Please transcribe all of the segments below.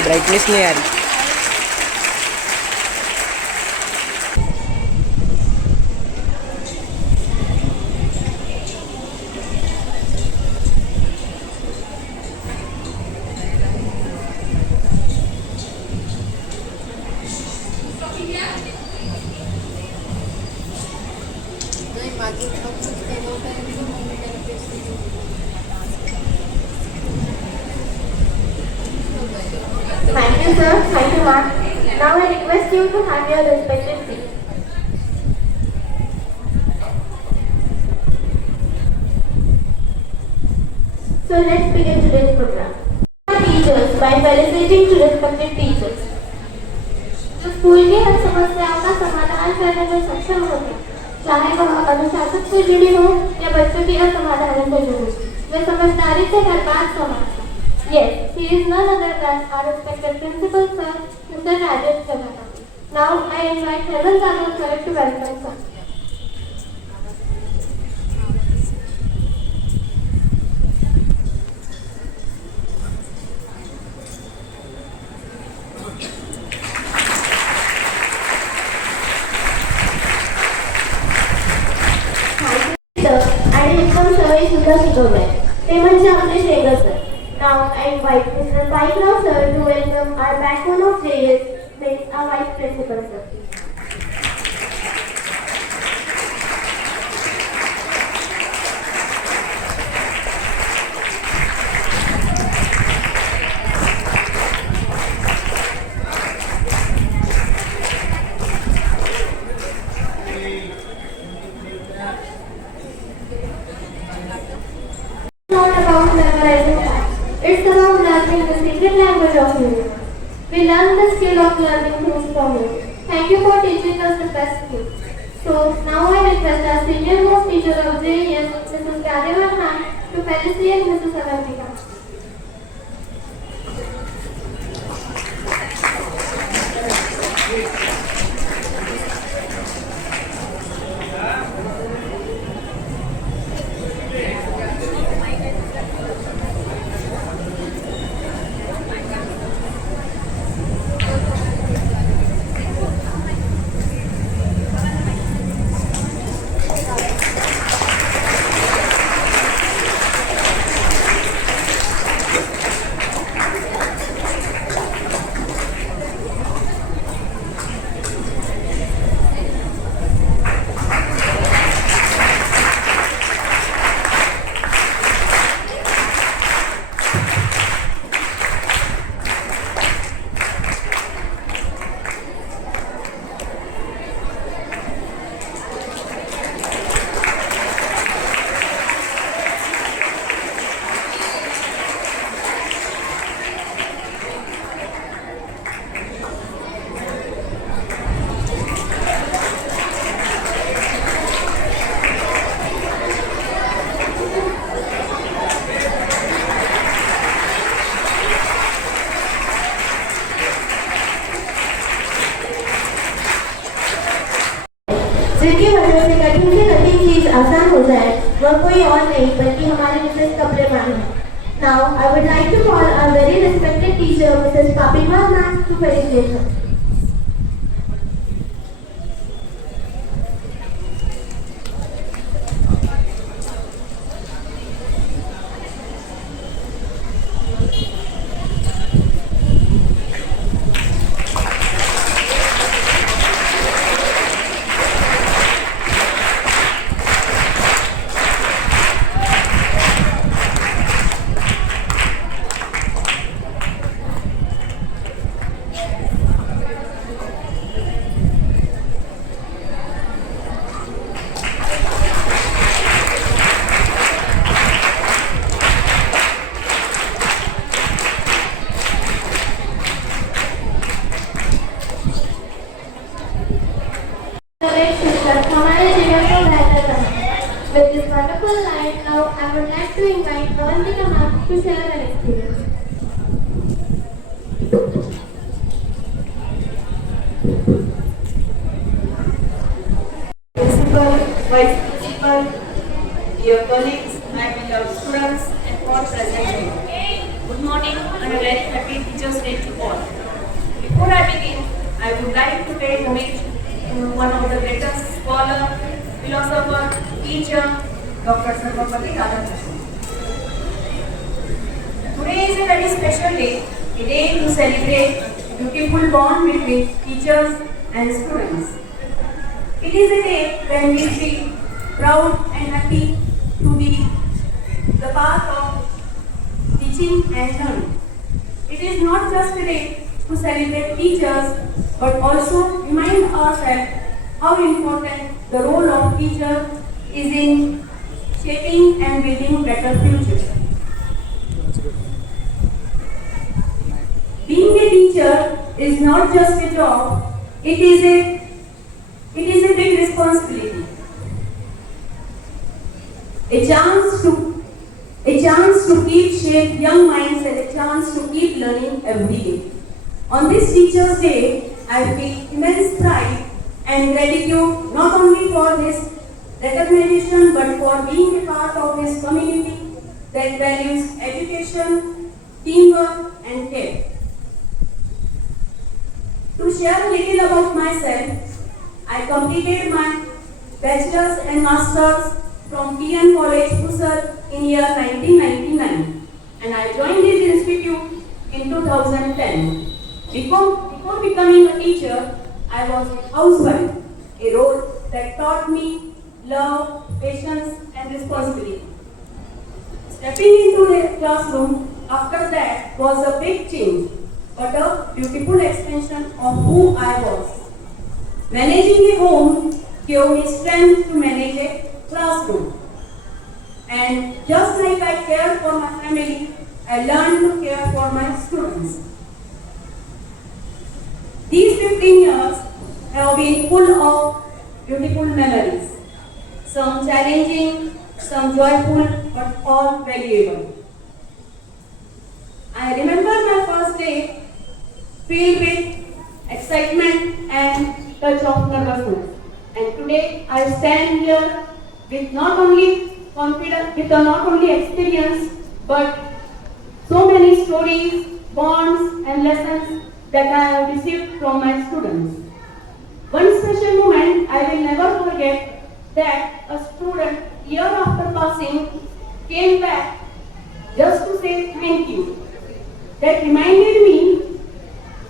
पे ब्राइटनेस नहीं आ रही। Thank you, sir. Thank you, ma'am. Now I request you to have your respected seat. So let's begin today's program. Teachers, by felicitating to respected teachers. जो school की हर समस्याओं का समाधान करने में सक्षम होते हैं, चाहे वह अनुशासन से जुड़ी हो या बच्चों की असमाधान से जुड़ी, वे समझदारी से हर बात समझते। Yes, he is none other than our respected principal, sir, Mr. Rajesh Chavana. Now I invite Heaven Zano, sir, to welcome sir. आणि एकदम सवयी सुद्धा शिकवल्या ते म्हणजे आपले Shegar sir. Now I invite Mr. Baikrao sir to welcome our backbone of JS, our vice principal sir. It's about learning the secret language of music. We learn the skill of learning things from you. Thank you for teaching us the best skills. So now I request our senior most teacher of JES, Mrs. Gadivan ma'am, to felicitate Mrs. Avantika. जिनकी वजह से कठिन चीज आसान हो जाए वह कोई और नहीं बल्कि हमारे मिसेस कपले मैम है. Now I would like to call our very respected teacher Mrs. Papima ma'am to felicitate her. Teachers' Day to all. Before I begin, I would like to pay homage to one of the greatest scholar, philosopher, teacher, Dr. Sarvapalli Radhakrishnan. Today is a very special day, a day to celebrate beautiful bond between teachers and students. It is a day when we feel proud and happy to be the part of teaching and learning. It is not just a day to celebrate teachers, but also remind ourselves how important the role of teacher is in shaping and building better future. Being a teacher is not just a job, it is a big responsibility. A chance to keep shape young minds and a chance to keep learning every day. On this Teachers' Day, I feel immense pride and gratitude not only for this recognition but for being a part of this community that values education, teamwork and care. To share a little about myself, I completed my bachelor's and master's from PN College, Husserl in year 1999 and I joined this institute in 2010. Before becoming a teacher, I was a housewife, a role that taught me love, patience and responsibility. Stepping into the classroom after that was a big change, but a beautiful extension of who I was. Managing a home gave me strength to manage a classroom. And just like I care for my family, I learned to care for my students. These 15 years have been full of beautiful memories. Some challenging, some joyful, but all valuable. I remember my first day filled with excitement and touch of nervousness. And today I stand here with not only confidence, with not only experience, but so many stories, bonds and lessons that I have received from my students. One special moment I will never forget, that a student year after passing came back just to say thank you. That reminded me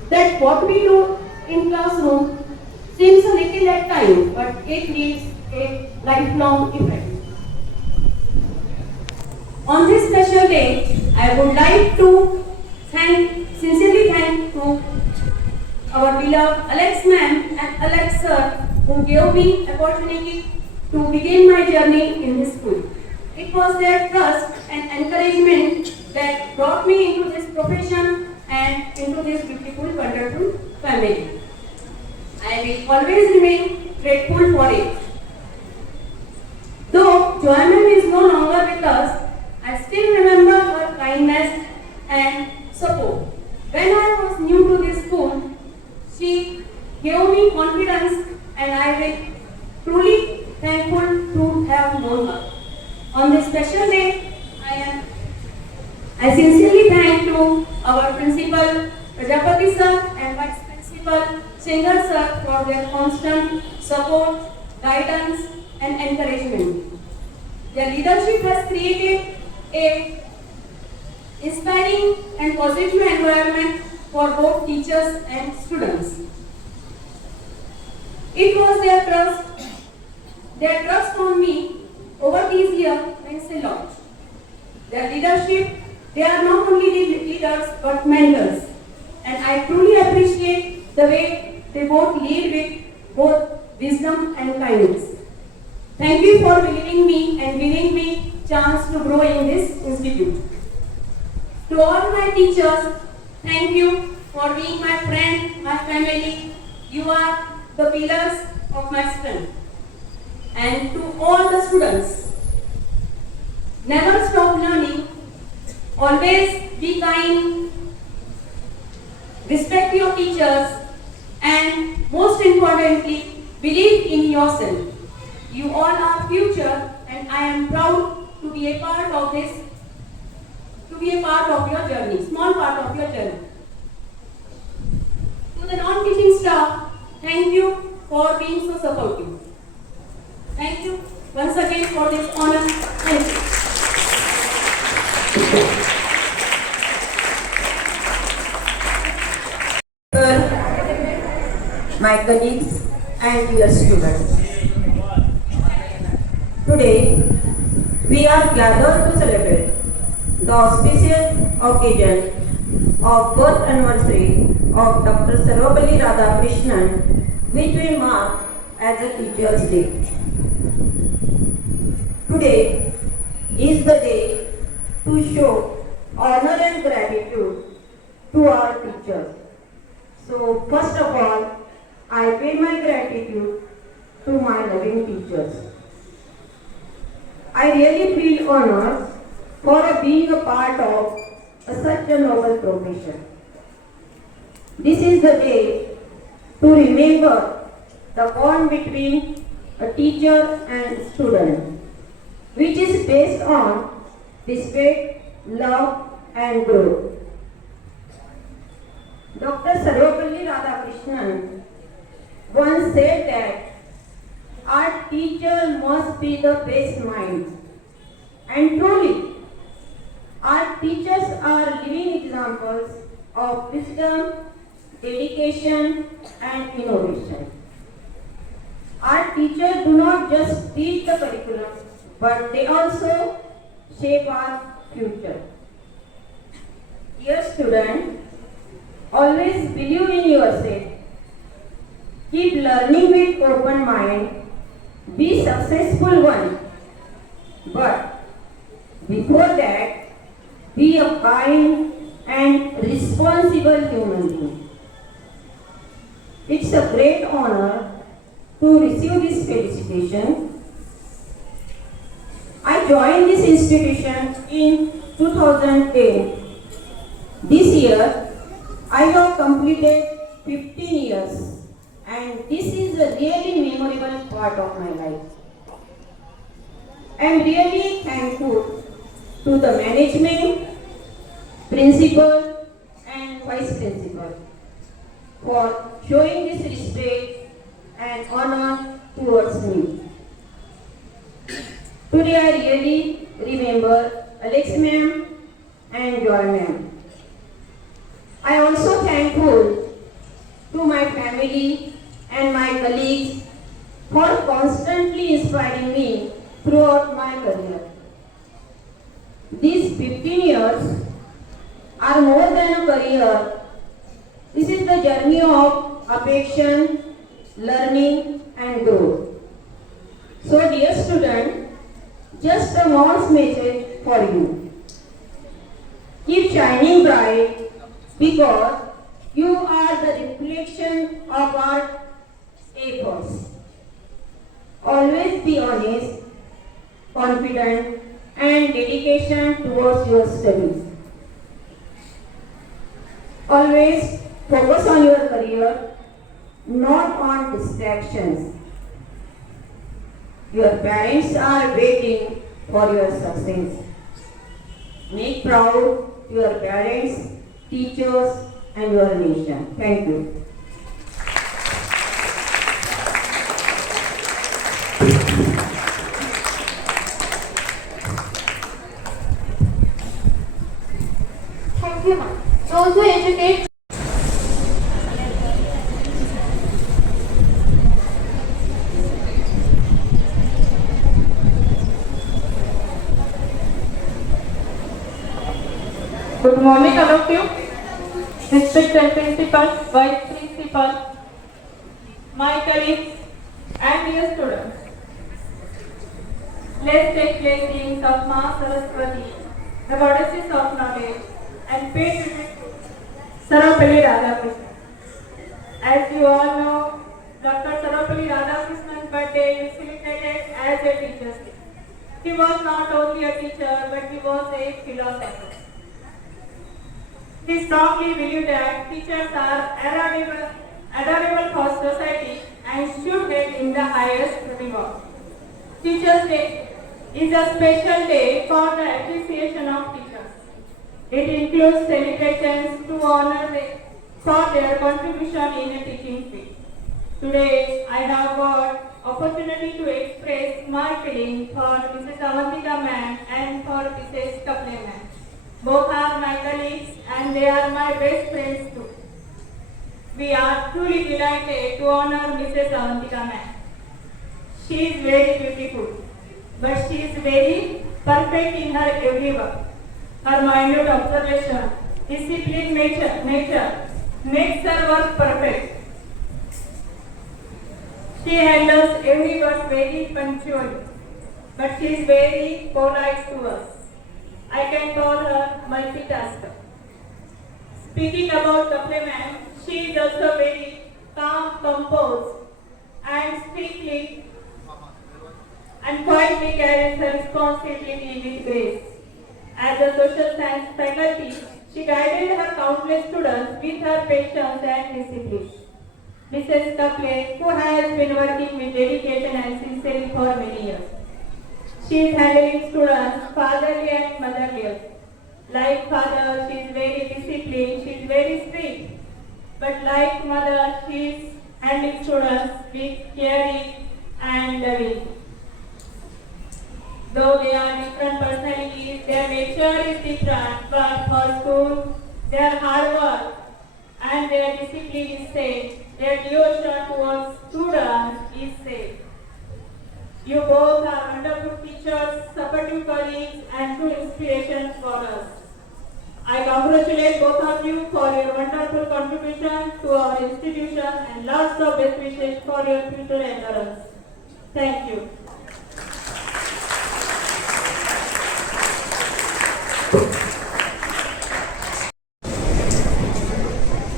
that what we do in classroom seems a little at times, but it leaves a lifelong effect. On this special day, I would like to sincerely thank to our beloved Alex ma'am and Alex sir who gave me opportunity to begin my journey in this school. It was their trust and encouragement that brought me into this profession and into this beautiful, wonderful family. I will always remain grateful for it. Though Joy ma'am is no longer with us, I still remember her kindness and support. When I was new to this school, she gave me confidence and I will truly thankful to have known her. On this special day, I sincerely thank to our principal Prajapati sir and vice principal Singer sir for their constant support, guidance and encouragement. Their leadership has created a inspiring and positive environment for both teachers and students. It was their trust on me over these years means a lot. Their leadership, they are not only leaders but mentors. And I truly appreciate the way they both lead with both wisdom and kindness. Thank you for believing me and giving me chance to grow in this institute. To all my teachers, thank you for being my friend, my family. You are the pillars of my strength. And to all the students, never stop learning, always be kind, respect your teachers, and most importantly, believe in yourself. You all are future and I am proud to be a part of this, to be a part of your journey, small part of your journey. Thank you for being so supportive. Thank you once again for this honor. Thank you. My colleagues and dear students. Today, we are gathered to celebrate the auspicious occasion of birth anniversary of Dr. Sarvapalli Radhakrishnan, which we mark as a Teacher's Day. Today is the day to show honor and gratitude to our teachers. So, first of all, I pay my gratitude to my loving teachers. I really feel honored for being a part of such a noble profession. This is the day to remember the bond between a teacher and student, which is based on respect, love, and growth. Dr. Sarvapalli Radhakrishnan once said that our teacher must be the best mind. And truly, our teachers are living examples of wisdom, dedication, and innovation. Our teachers do not just teach the curriculum, but they also shape our future. Dear student, always believe in yourself. Keep learning with open mind. Be successful one. But before that, be a kind and responsible human being. It's a great honor to receive this felicitation. I joined this institution in 2010. This year, I have completed 15 years. And this is a really memorable part of my life. I am really thankful to the management, principal, and vice principal for showing this respect and honor towards me. Today I really remember Alex ma'am and Joy ma'am. I am also thankful to my family and my colleagues for constantly inspiring me throughout my career. These 15 years are more than a career. This is the journey of affection, learning, and growth. So, dear student, just a small message for you. Keep shining bright because you are the reflection of our efforts. Always be honest, confident, and dedication towards your studies. Always focus on your career, not on distractions. Your parents are waiting for your success. Make proud your parents, teachers, and your nation. Thank you. Thank you, ma'am. Those who educate. Good morning, all of you. Respected principal, vice principal, my colleagues, and dear students. Let's take place of Ma Saraswati, the goddesses of knowledge, and pay tribute to Sarvapalli Radhakrishnan. As you all know, Dr. Sarvapalli Radhakrishnan's birthday is celebrated as a Teacher's Day. He was not only a teacher, but he was a philosopher. He strongly believed that teachers are adorable for society and should get in the highest reward. Teachers' Day is a special day for the appreciation of teachers. It includes celebrations to honor them for their contribution in a teaching field. Today, I have got opportunity to express my feeling for Mrs. Avantika ma'am and for Mrs. Kaple ma'am. Both are my colleagues and they are my best friends too. We are truly delighted to honor Mrs. Avantika ma'am. She is very beautiful, but she is very perfect in her every work. Her minute observation, disciplined nature makes her work perfect. She handles every work very punctually, but she is very polite to us. I can call her multitasker. Speaking about Kaple ma'am, she is also very calm, composed, and strictly and quietly carries her responsibility with grace. As a social science faculty, she guided her countless students with her patience and discipline. Mrs. Kaple, who has been working with dedication and sincerity for many years. She is handling students fatherly and motherly. Like father, she is very disciplined, she is very strict. But like mother, she is handling students with caring and loving. Though they are different personalities, their nature is different, but for school, their hard work and their discipline is same. Their devotion towards students is same. You both are wonderful teachers, supportive colleagues, and true inspirations for us. I congratulate both of you for your wonderful contribution to our institution and lots of best wishes for your future endurance. Thank you.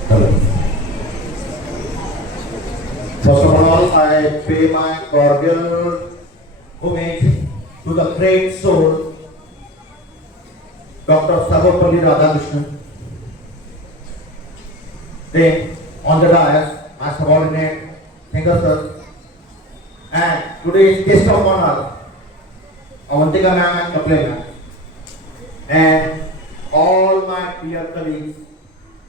Hello. First of all, I pay my cordial homage to the great soul, Dr. Sarvapalli Radhakrishnan. Then, on the dais, my subordinate, sir, and today's guest of honor, Avantika ma'am and Kaple ma'am, and all my dear colleagues,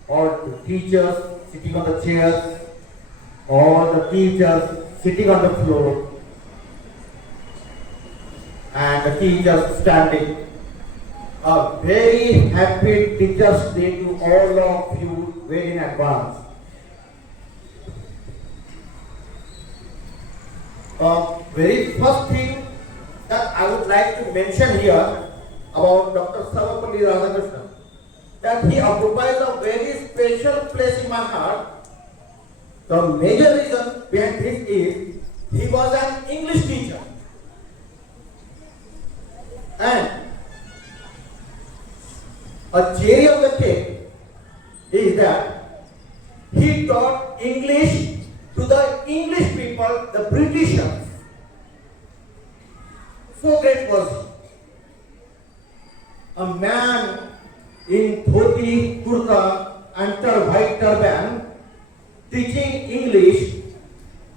all the teachers sitting on the chairs, all the teachers sitting on the floor, and the teachers standing. A very happy Teachers' Day to all of you well in advance. Very first thing that I would like to mention here about Dr. Sarvapalli Radhakrishnan, that he occupies a very special place in my heart. The major reason behind this is he was an English teacher, and a cherry of the cake is that he taught English to the English people, the Britishers. So great was he. A man in dhoti, kurta and white turban teaching English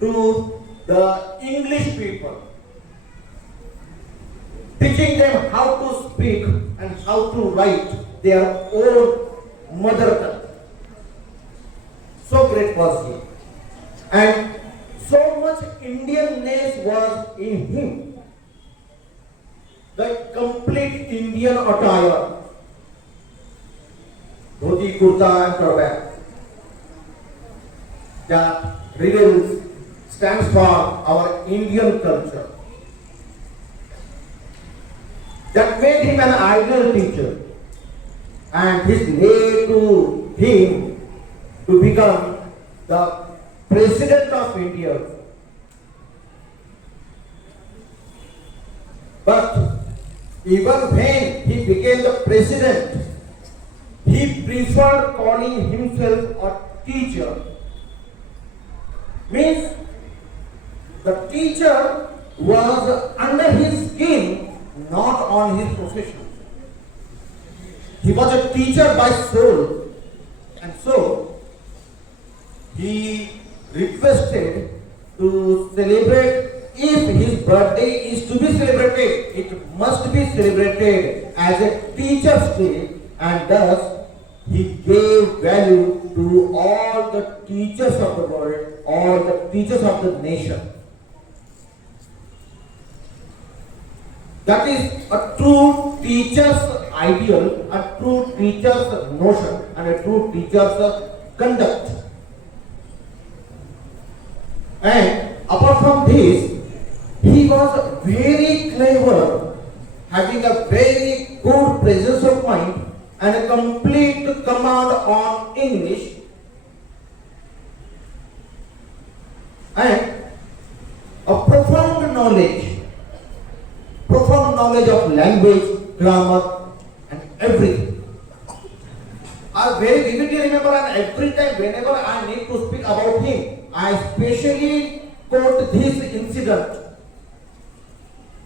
to the English people, teaching them how to speak and how to write their own mother tongue. So great was he. And so much Indianness was in him. The complete Indian attire, dhoti, kurta and turban, that reveals, stands for our Indian culture. That made him an ideal teacher, and his led to him to become the President of India. But even when he became the President, he preferred calling himself a teacher. Means the teacher was under his skin, not on his profession. He was a teacher by soul, and so he requested to celebrate. If his birthday is to be celebrated, it must be celebrated as a teacher's day, and thus he gave value to all the teachers of the world or the teachers of the nation. That is a true teacher's ideal, a true teacher's notion, and a true teacher's conduct. And apart from this, he was very clever, having a very good presence of mind and a complete command on English, and a profound knowledge of language, grammar, and everything. I very vividly remember, and every time whenever I need to speak about him, I especially quote this incident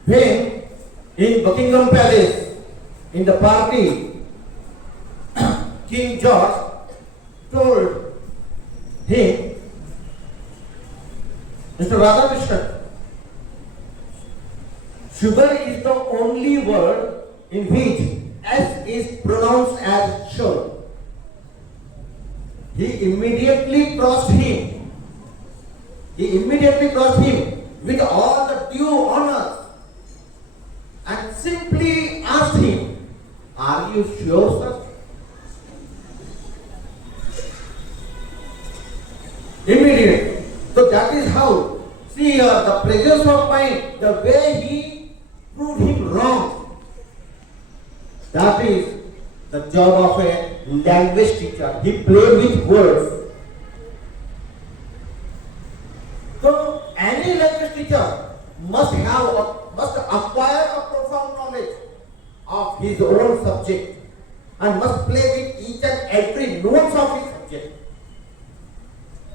when in Buckingham Palace, in the party, King George told him, Mr. Radhakrishnan, sugar is the only word in which S is pronounced as sure. He immediately crossed him with all the due honors and simply asked him, are you sure, sir? Immediately. So that is how, see the presence of mind, the way he proved him wrong. That is the job of a language teacher. He played with words. So any language teacher must acquire a profound knowledge of his own subject and must play with each and every nuance of his subject.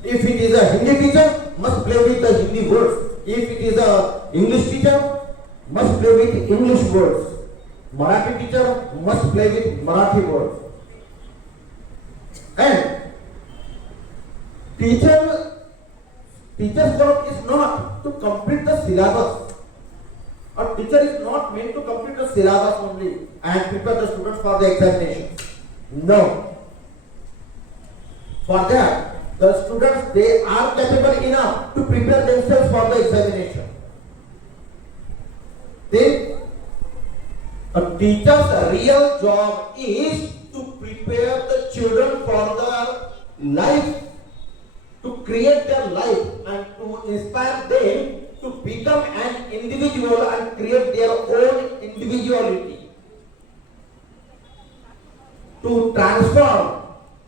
If it is a Hindi teacher, must play with the Hindi words. If it is a English teacher, must play with English words. Marathi teacher must play with Marathi words. And teacher's job is not to complete the syllabus. A teacher is not meant to complete the syllabus only and prepare the students for the examination. No. For that, the students, they are capable enough to prepare themselves for the examination. Then, a teacher's real job is to prepare the children for their life, to create their life and to inspire them to become an individual and create their own individuality. To transform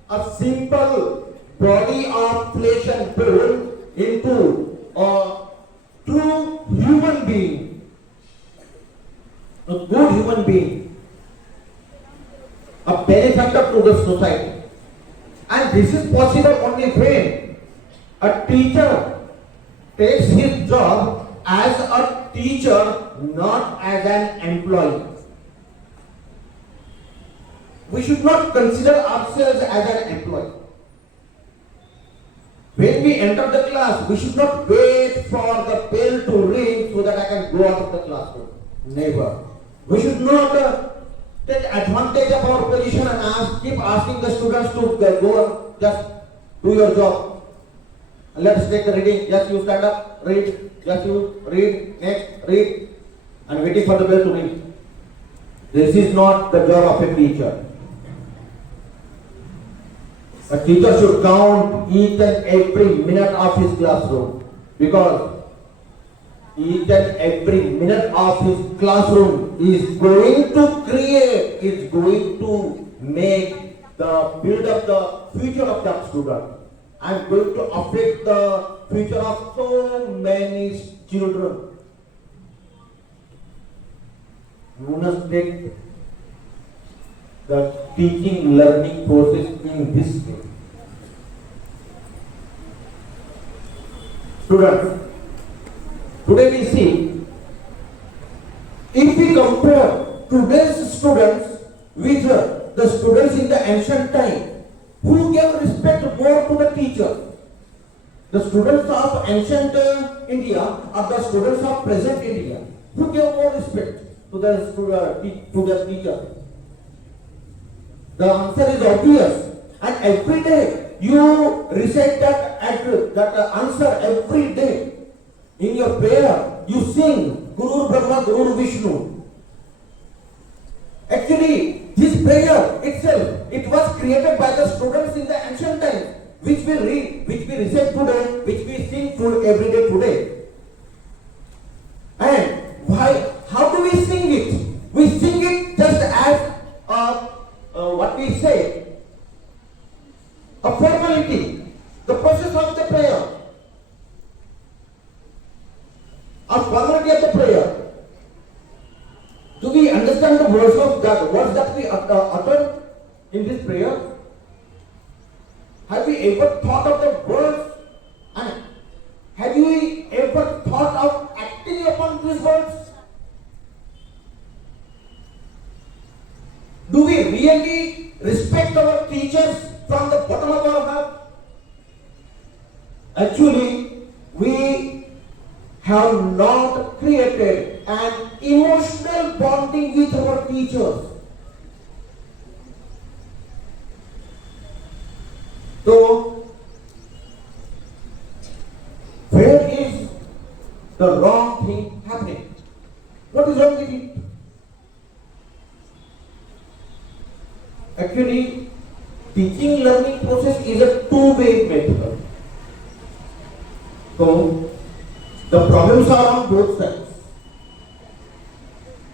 a simple body of flesh and bone into a true human being, a good human being, a benefactor to the society. And this is possible only when a teacher takes his job as a teacher, not as an employee. We should not consider ourselves as an employee. When we enter the class, we should not wait for the bell to ring so that I can go out of the classroom. Never. We should not take advantage of our position and keep asking the students to go and just do your job. Let's take the reading. Just you stand up, read. Just you read, next, read. And waiting for the bell to ring. This is not the job of a teacher. A teacher should count each and every minute of his classroom, because each and every minute of his classroom is going to create, is going to build up the future of that student and going to affect the future of so many children. You must take the teaching learning process in this way. Students, today we see, if we compare today's students with the students in the ancient time, who gave respect more to the teacher? The students of ancient India or the students of present India? Who gave more respect to the teacher? The answer is obvious, and every day you recite that answer every day. In your prayer, you sing Guru Brahma, Guru Vishnu. Actually, this prayer itself, it was created by the students in the ancient times, which we read, which we recite today, which we sing every day today. And why? How do we sing it? We sing it just as what we say, a formality, the process of the prayer, a formality of the prayer. Do we understand the words of that? Words that we utter in this prayer? Have we ever thought of the words? And have you ever thought of acting upon these words? Do we really respect our teachers from the bottom of our heart? Actually, we have not created an emotional bonding with our teachers. So, where is the wrong thing happening? What is wrong with it? Actually, teaching learning process is a two-way method. So, the problems are on both sides.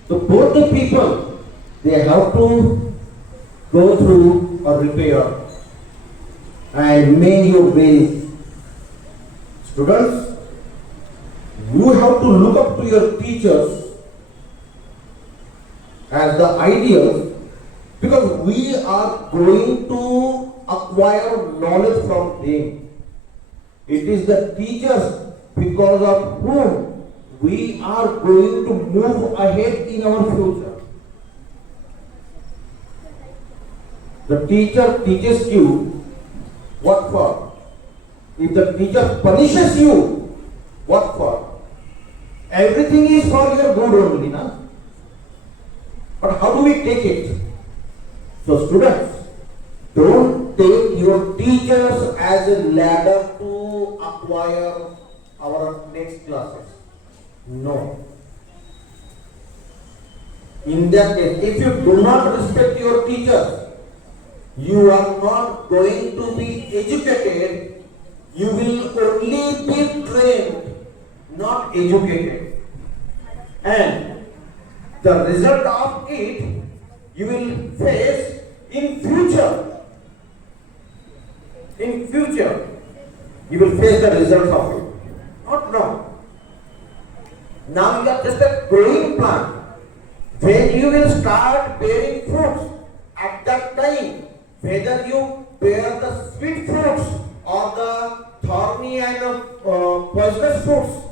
So, both the people, they have to go through a repair and mend your ways. Students, you have to look up to your teachers as the ideals, because we are going to acquire knowledge from them. It is the teachers because of whom we are going to move ahead in our future. The teacher teaches you, what for? If the teacher punishes you, what for? Everything is for your good only, na? But how do we take it? So students, don't take your teachers as a ladder to acquire our next classes. No. In that case, if you do not respect your teachers, you are not going to be educated. You will only be trained, not educated. And the result of it, you will face in future. In future, you will face the results of it. Not now. Now you are just a growing plant. When you will start bearing fruits, at that time, whether you bear the sweet fruits or the thorny and poisonous fruits,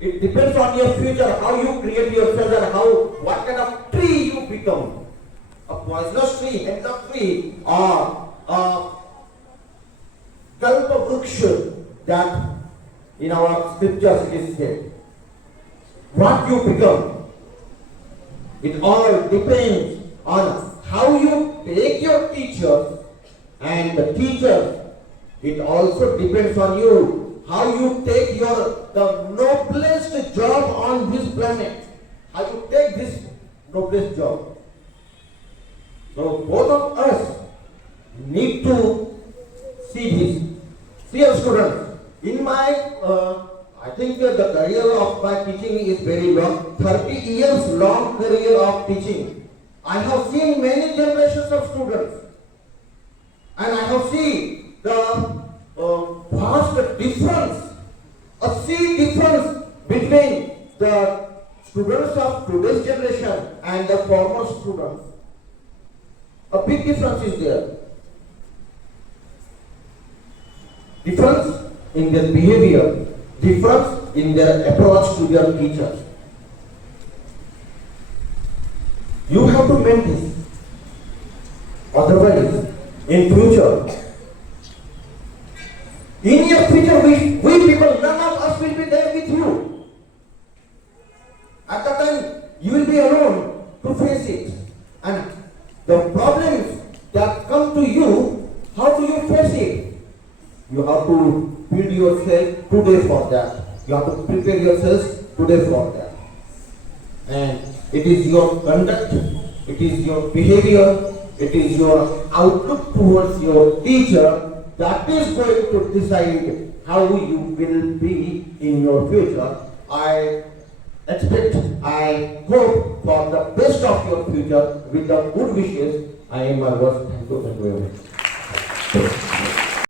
it depends on your future, how you create yourself and what kind of tree you become. A poisonous tree, henna tree, or a kalpa vriksha, that in our scriptures it is said. What you become, it all depends on how you take your teachers, and the teachers, it also depends on you, how you take the noblest job on this planet, how you take this noblest job. So both of us need to see this. Dear students, in my, I think the career of my teaching is very long, 30 years long career of teaching. I have seen many generations of students, and I have seen the vast difference, a sea difference between the students of today's generation and the former students. A big difference is there. Difference in their behavior, difference in their approach to their teachers. You have to mend this. Otherwise, in future, in your future, we people, none of us will be there with you. At that time, you will be alone to face it. And the problems that come to you, how do you face it? You have to build yourself today for that. You have to prepare yourselves today for that. And it is your conduct, it is your behavior, it is your outlook towards your teacher that is going to decide how you will be in your future. I expect, I hope for the best of your future with the good wishes. I am my worst. Thank you very much.